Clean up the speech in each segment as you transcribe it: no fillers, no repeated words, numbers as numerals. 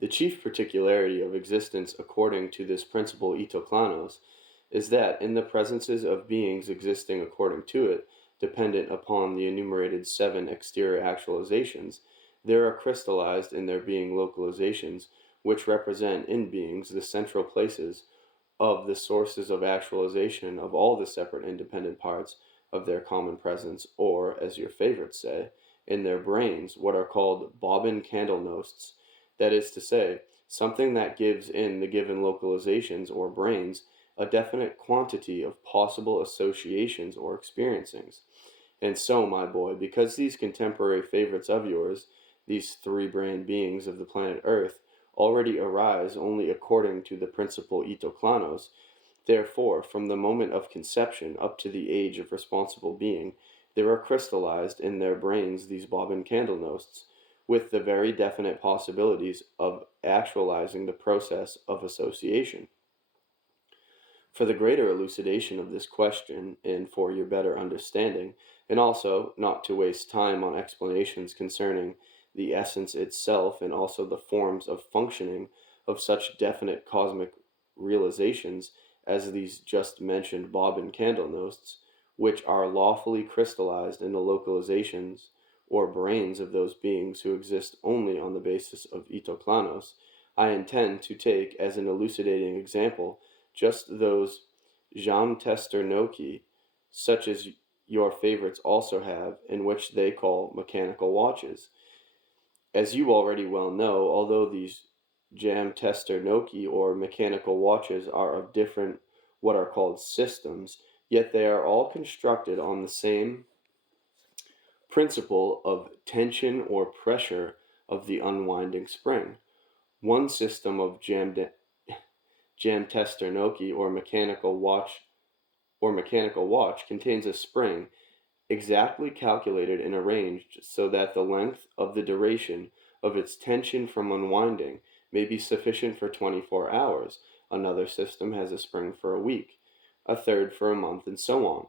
The chief particularity of existence according to this principle itoklanos is that in the presences of beings existing according to it, dependent upon the enumerated seven exterior actualizations, there are crystallized in their being localizations which represent in beings the central places of the sources of actualization of all the separate independent parts of their common presence, or, as your favorites say, in their brains, what are called bobbin candlenostes, that is to say, something that gives in the given localizations or brains a definite quantity of possible associations or experiencings. And so, my boy, because these contemporary favorites of yours, these three-brained beings of the planet Earth, already arise only according to the principle itoklanos, therefore, from the moment of conception up to the age of responsible being, there are crystallized in their brains these bobbin candlenostes, with the very definite possibilities of actualizing the process of association. For the greater elucidation of this question, and for your better understanding, and also not to waste time on explanations concerning the essence itself and also the forms of functioning of such definite cosmic realizations as these just mentioned bobbin candlenostes, which are lawfully crystallized in the localizations or brains of those beings who exist only on the basis of itoklanos, I intend to take as an elucidating example just those jam tester noki, such as your favorites also have, in which they call mechanical watches. As you already well know, although these jam tester noki or mechanical watches are of different what are called systems, yet they are all constructed on the same principle of tension or pressure of the unwinding spring. One system of jam tester noki or mechanical watch contains a spring exactly calculated and arranged so that the length of the duration of its tension from unwinding may be sufficient for 24 hours. Another system has a spring for a week, a third for a month, and so on.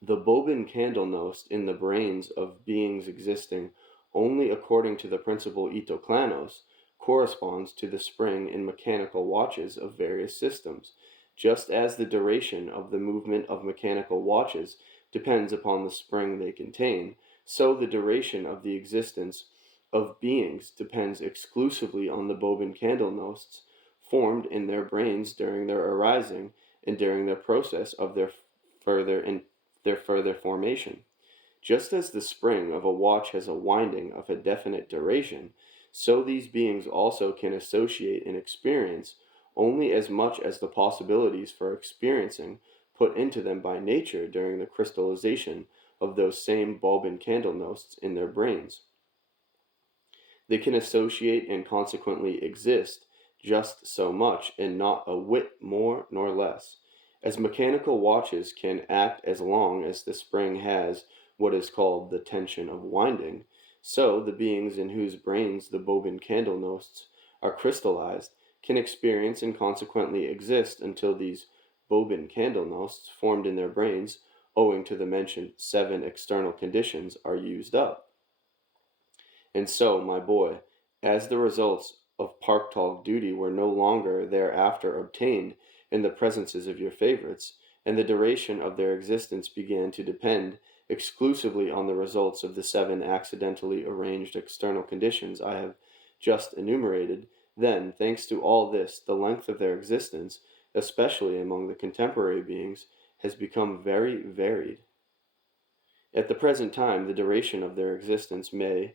The Bobin candlenost in the brains of beings existing only according to the principle itoklanos corresponds to the spring in mechanical watches of various systems, just as the duration of the movement of mechanical watches depends upon the spring they contain, so the duration of the existence of beings depends exclusively on the Bobin candlenosts formed in their brains during their arising and during the process of further further formation. Just as the spring of a watch has a winding of a definite duration, so these beings also can associate and experience only as much as the possibilities for experiencing put into them by nature during the crystallization of those same bulbin candlenosts in their brains. They can associate and consequently exist just so much and not a whit more nor less. As mechanical watches can act as long as the spring has what is called the tension of winding, so the beings in whose brains the Bobin candlenosts are crystallized can experience and consequently exist until these Bobin candlenosts formed in their brains, owing to the mentioned seven external conditions, are used up. And so, my boy, as the results of Parktalk duty were no longer thereafter obtained in the presences of your favorites, and the duration of their existence began to depend exclusively on the results of the seven accidentally arranged external conditions I have just enumerated, then, thanks to all this, the length of their existence, especially among the contemporary beings, has become very varied. At the present time, the duration of their existence may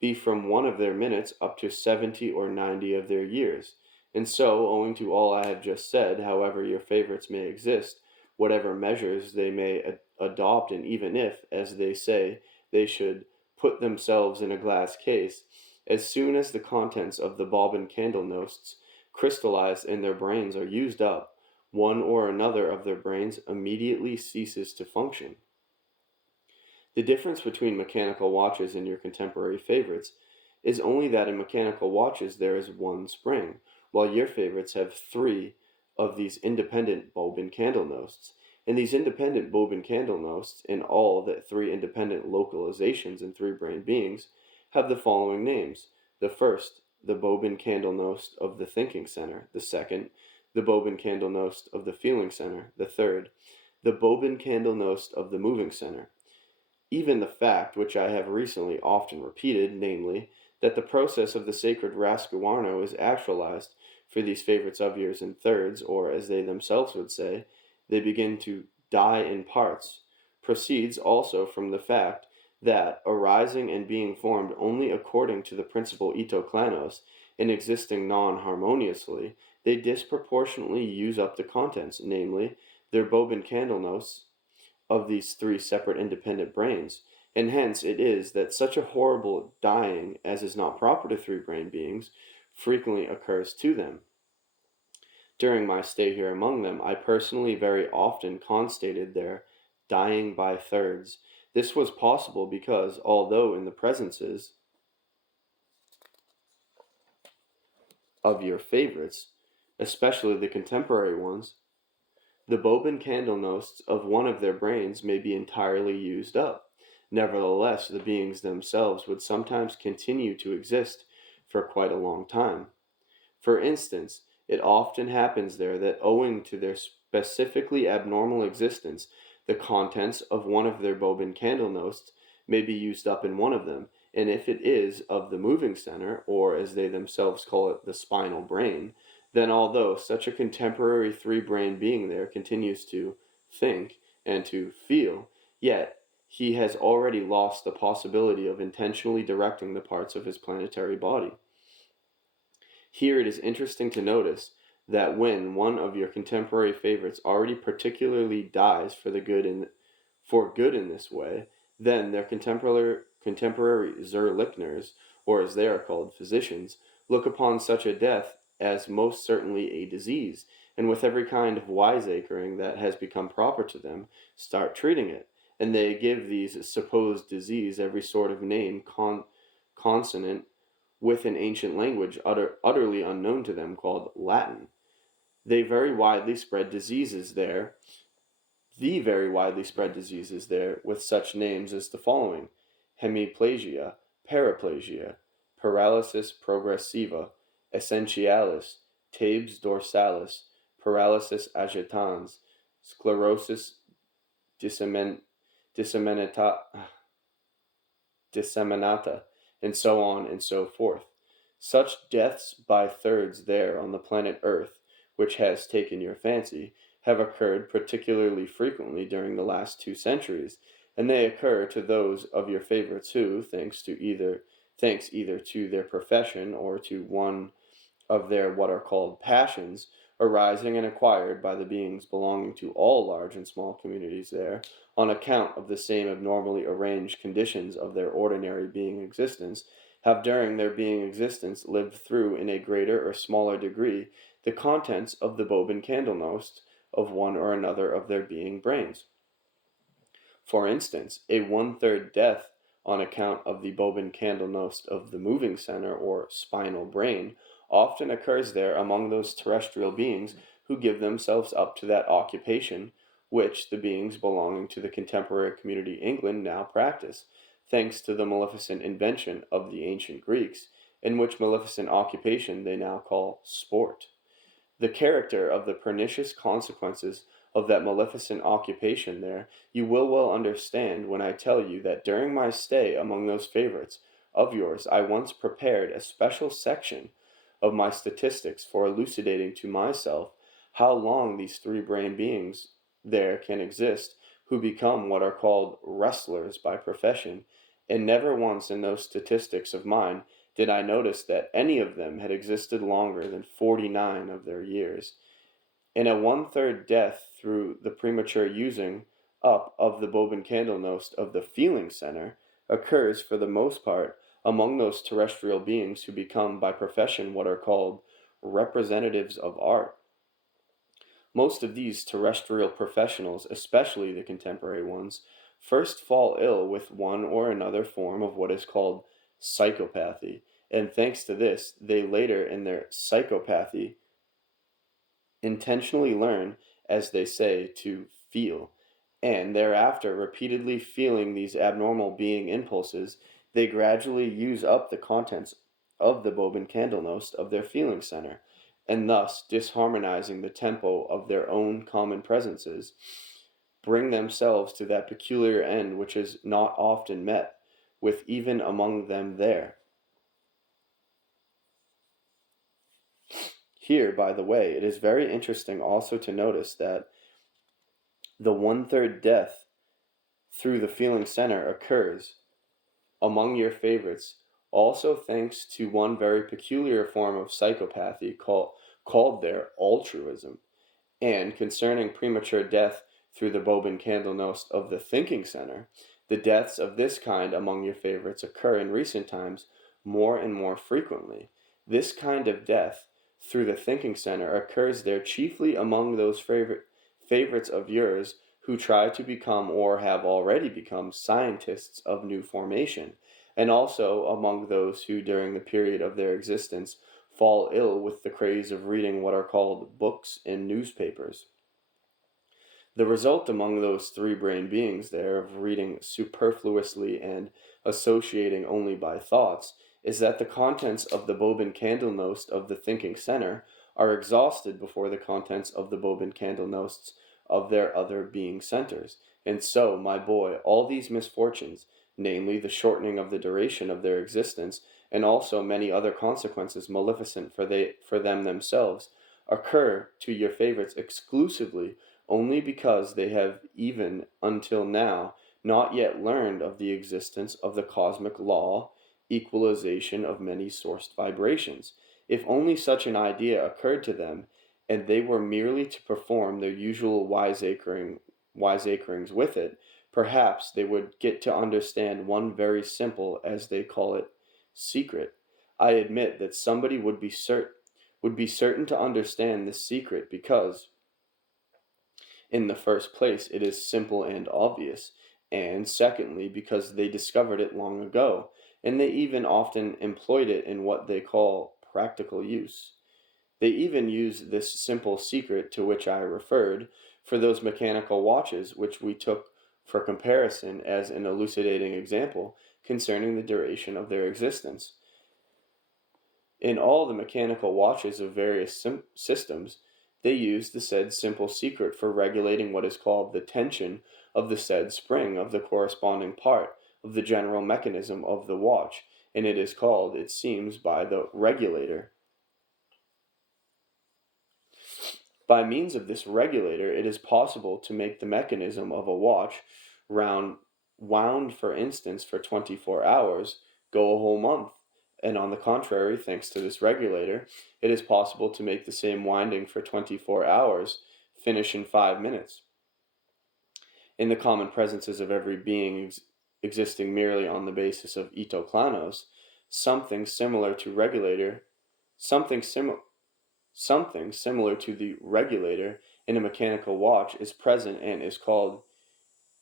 be from one of their minutes up to 70 or 90 of their years. And so, owing to all I have just said, however your favorites may exist, whatever measures they may adopt, and even if, as they say, they should put themselves in a glass case, as soon as the contents of the bobbin candlenosts crystallized in their brains are used up, one or another of their brains immediately ceases to function. The difference between mechanical watches and your contemporary favorites is only that in mechanical watches there is one spring, while your favorites have three of these independent Bobin candlenosts. And these independent Bobin candlenosts, in all the three independent localizations in three brain beings, have the following names. The first the Bobin candlenost of the thinking center; the second, the Bobin candlenost of the feeling center; the third, the Bobin candlenost of the moving center. Even the fact, which I have recently often repeated, namely, that the process of the sacred Rasguarno is actualized for these favorites of yours in thirds, or as they themselves would say, they begin to die in parts, proceeds also from the fact that, arising and being formed only according to the principle ito klanos, and existing non-harmoniously, they disproportionately use up the contents, namely, their Bobin candlenos, of these three separate independent brains, and hence it is that such a horrible dying as is not proper to three brain beings frequently occurs to them. During my stay here among them, I personally very often constated their dying by thirds. This was possible because, although in the presences of your favorites, especially the contemporary ones, the Bobin candlenosts of one of their brains may be entirely used up. Nevertheless, the beings themselves would sometimes continue to exist for quite a long time. For instance, it often happens there that owing to their specifically abnormal existence, the contents of one of their Bobin candlenosts may be used up in one of them, and if it is of the moving center, or as they themselves call it, the spinal brain, then although such a contemporary three brain being there continues to think and to feel, yet he has already lost the possibility of intentionally directing the parts of his planetary body. Here it is interesting to notice that when one of your contemporary favorites already particularly dies for good in this way, then their contemporary Zerlichners, or as they are called, physicians, look upon such a death as most certainly a disease, and with every kind of wiseacring that has become proper to them, start treating it, and they give these supposed disease every sort of name consonant with an ancient language utterly unknown to them called Latin. They very widely spread diseases there, the very widely spread diseases there, with such names as the following: hemiplegia, paraplegia, paralysis progressiva, essentialis, tabes dorsalis, paralysis agitans, sclerosis disseminata, disseminata, and so on and so forth. Such deaths by thirds there on the planet Earth, which has taken your fancy, have occurred particularly frequently during the last 2 centuries, and they occur to those of your favorites who, thanks either to their profession or to one of their what are called passions, arising and acquired by the beings belonging to all large and small communities there, on account of the same abnormally arranged conditions of their ordinary being existence, have during their being existence lived through in a greater or smaller degree the contents of the Bobin candlenost of one or another of their being brains. For instance, a one-third death on account of the Bobin candlenost of the moving center or spinal brain often occurs there among those terrestrial beings who give themselves up to that occupation which the beings belonging to the contemporary community England now practice, thanks to the maleficent invention of the ancient Greeks, in which maleficent occupation they now call sport. The character of the pernicious consequences of that maleficent occupation there you will well understand when I tell you that during my stay among those favorites of yours I once prepared a special section of my statistics for elucidating to myself how long these three brain beings there can exist who become what are called wrestlers by profession, and never once in those statistics of mine did I notice that any of them had existed longer than 49 of their years. In a one-third death through the premature using up of the Bobin candlenost of the feeling center occurs for the most part among those terrestrial beings who become by profession what are called representatives of art. Most of these terrestrial professionals, especially the contemporary ones, first fall ill with one or another form of what is called psychopathy, and thanks to this, they later in their psychopathy intentionally learn, as they say, to feel, and thereafter repeatedly feeling these abnormal being impulses, they gradually use up the contents of the bob and candlenost of their feeling center, and thus disharmonizing the tempo of their own common presences, bring themselves to that peculiar end which is not often met with even among them there. Here, by the way, it is very interesting also to notice that the one-third death through the feeling center occurs among your favorites also thanks to one very peculiar form of psychopathy called their altruism. And concerning premature death through the bob and candlenost of the thinking center, the deaths of this kind among your favorites occur in recent times more and more frequently. This kind of death through the thinking center occurs there chiefly among those favorites of yours who try to become or have already become scientists of new formation, and also among those who during the period of their existence fall ill with the craze of reading what are called books and newspapers. The result among those three brain beings there of reading superfluously and associating only by thoughts is that the contents of the bob and candlenost of the thinking center are exhausted before the contents of the bob and candlenosts of their other being centers. And so, my boy, all these misfortunes, namely the shortening of the duration of their existence, and also many other consequences maleficent for them themselves, occur to your favorites exclusively only because they have even until now not yet learned of the existence of the cosmic law equalization of many sourced vibrations. If only such an idea occurred to them, and they were merely to perform their usual wiseacrings with it, perhaps they would get to understand one very simple, as they call it, secret. I admit that somebody would be certain to understand this secret because, in the first place, it is simple and obvious, and secondly, because they discovered it long ago, and they even often employed it in what they call practical use. They even use this simple secret to which I referred for those mechanical watches which we took for comparison as an elucidating example concerning the duration of their existence. In all the mechanical watches of various systems, they use the said simple secret for regulating what is called the tension of the said spring of the corresponding part of the general mechanism of the watch, and it is called, it seems, by the regulator. By means of this regulator, it is possible to make the mechanism of a watch wound, for instance, for 24 hours, go a whole month. And on the contrary, thanks to this regulator, it is possible to make the same winding for 24 hours finish in 5 minutes. In the common presences of every being existing merely on the basis of itoklanos, something similar to regulator, something similar Something similar to the regulator in a mechanical watch is present and is called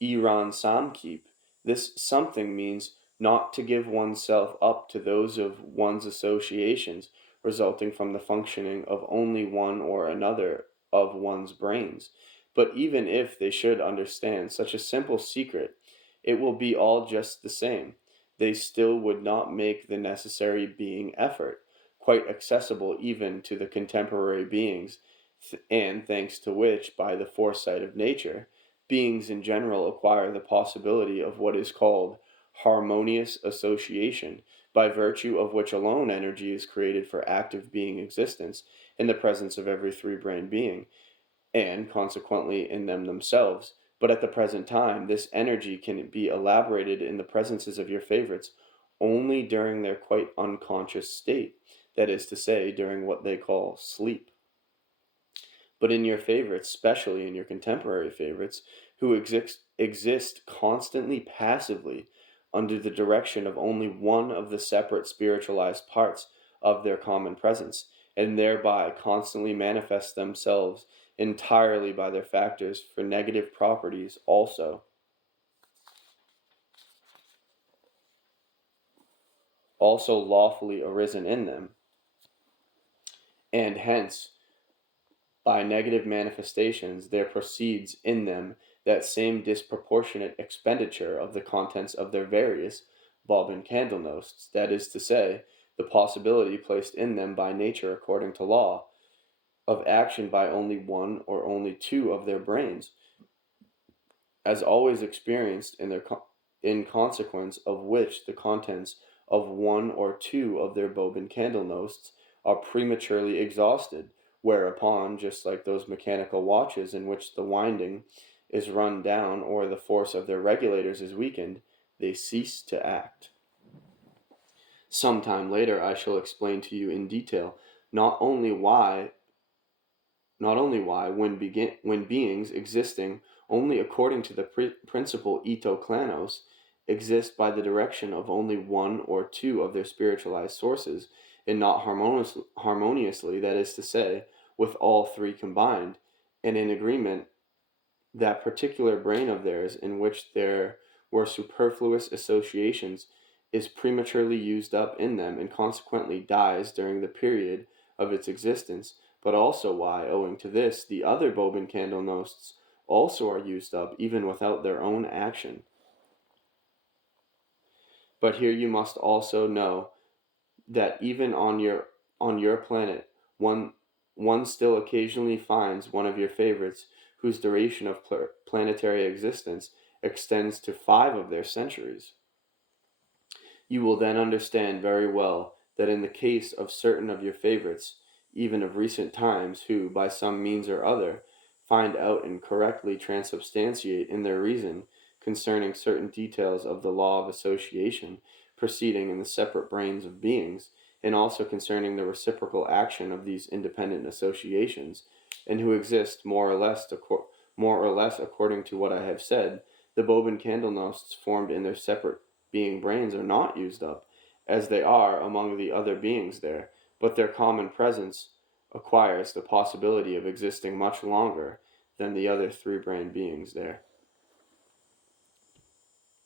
Iran Samkeep. This something means not to give oneself up to those of one's associations resulting from the functioning of only one or another of one's brains. But even if they should understand such a simple secret, it will be all just the same. They still would not make the necessary being effort, quite accessible even to the contemporary beings, and thanks to which, by the foresight of nature, beings in general acquire the possibility of what is called harmonious association, by virtue of which alone energy is created for active being existence in the presence of every three-brained being, and consequently in them themselves. But at the present time, this energy can be elaborated in the presences of your favorites only during their quite unconscious state, that is to say, during what they call sleep. But in your favorites, especially in your contemporary favorites, who exist constantly passively under the direction of only one of the separate spiritualized parts of their common presence, and thereby constantly manifest themselves entirely by their factors for negative properties also lawfully arisen in them, and hence by negative manifestations there proceeds in them that same disproportionate expenditure of the contents of their various bob and candlenosts, that is to say, the possibility placed in them by nature according to law, of action by only one or only two of their brains, as always experienced in consequence of which the contents of one or two of their bobbin candle-nosts are prematurely exhausted, whereupon, just like those mechanical watches in which the winding is run down or the force of their regulators is weakened, they cease to act. Some time later I shall explain to you in detail not only why when beings existing only according to the principle ito klanos exist by the direction of only one or two of their spiritualized sources, and not harmoniously, that is to say, with all three combined, and in agreement, that particular brain of theirs in which there were superfluous associations is prematurely used up in them and consequently dies during the period of its existence, but also why, owing to this, the other bobbin candle-nosts also are used up even without their own action. But here you must also know that even on your planet, one still occasionally finds one of your favorites whose duration of planetary existence extends to 5 of their centuries. You will then understand very well that in the case of certain of your favorites, even of recent times, who, by some means or other, find out and correctly transubstantiate in their reason concerning certain details of the law of association proceeding in the separate brains of beings, and also concerning the reciprocal action of these independent associations, and who exist more or less according to what I have said, the bobbin candle-nosts formed in their separate being brains are not used up, as they are among the other beings there, but their common presence acquires the possibility of existing much longer than the other three-brain beings there.